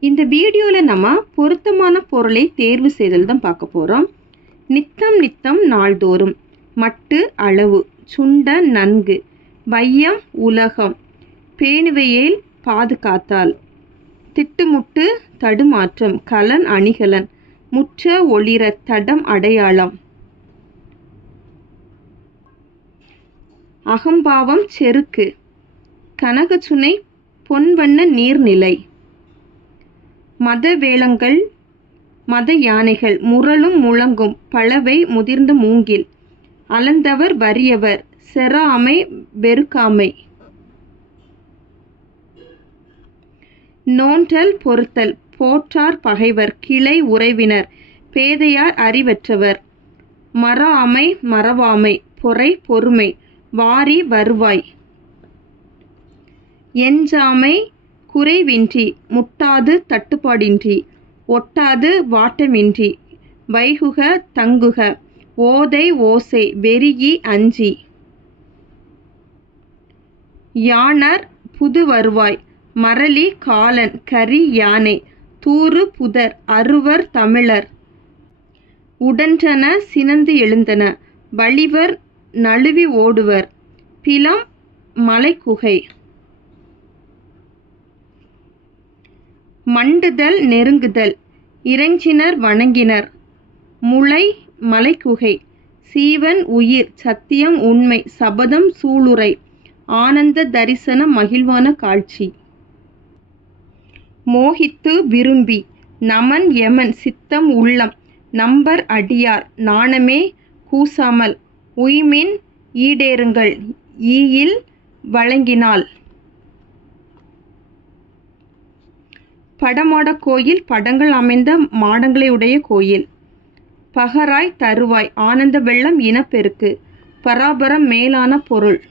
இந்த வீடியோவில் நம்ம பொருத்தமான பொருளை தேர்வு செய்தல் தான் பார்க்க போகிறோம் நித்தம் நித்தம் நாள்தோறும். மட்டு அளவு சுண்ட நன்கு. வையம் உலகம். பேணுவையேல் பாதுகாத்தால். திட்டுமுட்டு தடுமாற்றம். கலன் அணிகலன். முற்ற ஒளிர தடம் அடையாளம். அகம்பாவம் செருக்கு. கனகச்சுனை பொன்வண்ண நீர்நிலை. மத வேளங்கள் மத யானைகள் முரளும் முழங்கும் பலவை முதிர்ந்த மூங்கில். அளந்தவர் வறியவர் செராமை வெறுக்காமை. நோன்றல் பொறுத்தல் போற்றார் பகைவர் கிளை உறைவினர் பேதையார் அறிவற்றவர். மறாமை மறவாமை பொறை பொறுமை வாரி வருவாய். எஞ்சாமை குறைவின்றி முட்டாது தட்டுப்பாடின்றி ஒட்டாது வாட்டமின்றி வைகுக தங்குக ஓதை ஓசை வெறியி அஞ்சி. யானர் புது வருவாய் மரளி காலன் கரி யானை தூறு புதர் அறுவர் தமிழர். உடன்றன சினந்து எழுந்தன வழிவர் நழுவி ஓடுவர் பிலம் மலைக்குகை. மண்டுதல் நெருங்குதல். இறைஞ்சினர் வணங்கினர். முளை மலைக்குகை. சீவன் உயிர் சத்தியம் உண்மை சபதம் சூளுரை. ஆனந்த தரிசன மகிழ்வான காட்சி. மோகித்து விரும்பி நமன் யமன் சித்தம் உள்ளம் நம்பர் அடியார் நாணமே கூசாமல் உய்மின் ஈடேறுங்கள் ஈயில் வழங்கினாள் படமாட கோயில் படங்கள் அமைந்த மாடங்களை உடைய கோயில். பகராய் தருவாய் ஆனந்த வெள்ளம் இனப்பெருக்கு. பராபரம் மேலான பொருள்.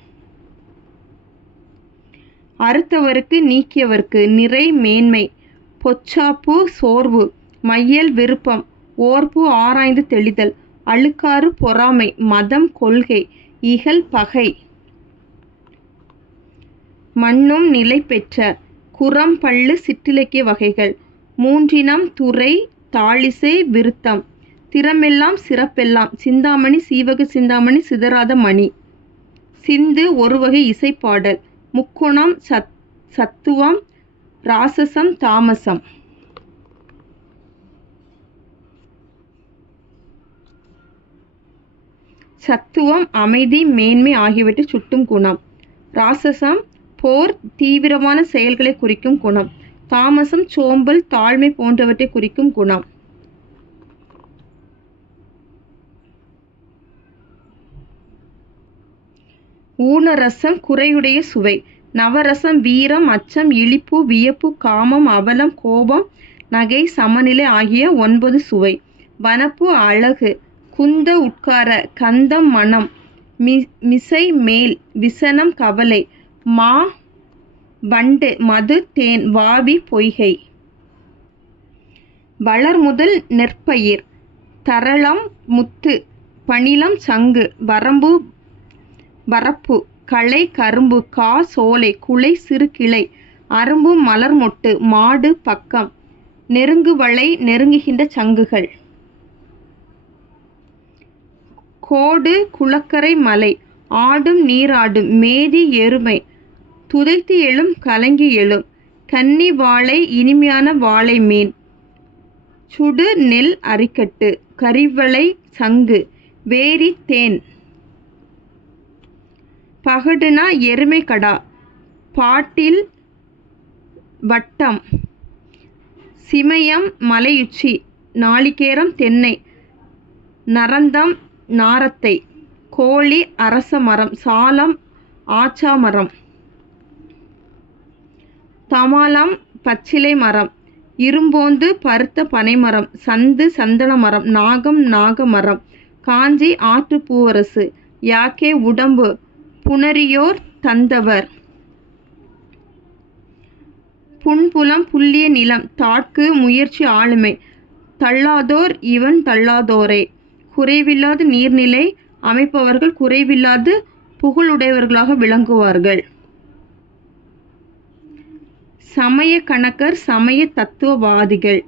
அறுத்தவருக்கு நீக்கியவர்க்கு நிறை மேன்மை. பொச்சாப்பு சோர்வு. மையல் விருப்பம். ஓர்ப்பு ஆராய்ந்து தெளிதல். அழுக்காறு பொறாமை. மதம் கொள்கை. இகல் பகை. மண்ணும் நிலை பெற்ற. குரம் பள்ளு சிற்றிலக்கிய வகைகள். மூன்றினம் துறை தாளிசை விருத்தம். திறமெல்லாம் சிறப்பெல்லாம். சிந்தாமணி சீவக சிந்தாமணி சிதறாத மணி. சிந்து ஒரு வகை இசைப்பாடல். முக்கோணம் சத் சத்துவம் ராசசம் தாமசம். சத்துவம் அமைதி மேன்மை ஆகியவற்றை சுட்டும் குணம். ராசசம் போர் தீவிரமான செயல்களை குறிக்கும் குணம். தாமசம் சோம்பல் தாழ்மை போன்றவற்றை குறிக்கும் குணம். ஊனரசம் குறையுடைய சுவை. நவரசம் வீரம் அச்சம் இழிப்பு வியப்பு காமம் அவலம் கோபம் நகை சமநிலை ஆகிய ஒன்பது சுவை. வனப்பு அழகு. குந்த உட்கார. கந்தம் மனம். மி மிசை மேல். விசனம் கவலை. மா வண்டு மது தேன் வாவி பொய்கை. வளர்முதல் நெற்பயிர் தரளம் முத்து பணிலம் சங்கு வரம்பு வரப்பு களை கரும்பு கா சோலை குலை சிறு கிளை அரும்பு மலர் மொட்டு மாடு பக்கம் நெருங்குவளை நெருங்குகின்ற சங்குகள். கோடு குளக்கரை மலை ஆடும் நீராடும் மேதி எருமை துதைத்து எழும் கலங்கி எழும். கன்னி வாழை இனிமையான வாழை மீன். சுடு நெல் அரிக்கட்டு. கரிவளை சங்கு. வேரி தேன். பகடுனா எருமை கடா. பாட்டில் வட்டம். சிமயம் மலையுச்சி. நாளிகேரம் தென்னை. நரந்தம் நாரத்தை. கோழி அரச மரம். சாலம் ஆச்சா மரம் தமாலம் பச்சிலை மரம் இரும்போந்து பருத்த பனைமரம் சந்து சந்தன மரம் நாகம் நாக மரம் காஞ்சி ஆற்று பூவரசு யாக்கே உடம்பு புணரியோர் தந்தவர். புன்புலம் புல்லிய நிலம் தாட்கு முயற்சி ஆளுமை தள்ளாதோர் இவன் தள்ளாதோரே. குறைவில்லாத நீர்நிலை அமைப்பவர்கள் குறைவில்லாது புகழுடையவர்களாக விளங்குவார்கள். சமய கணக்கர் சமய தத்துவவாதிகள்.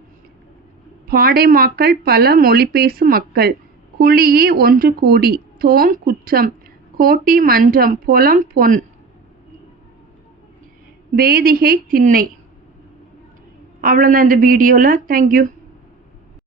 பாடைமாக்கள் பல மொழி பேசும் மக்கள். குழியே ஒன்று கூடி தோம் குற்றம் கோட்டி மன்றம் பொலம் பொன். வேதிகை திண்ணை. அவ்வளோதான் இந்த வீடியோவில் தேங்க்யூ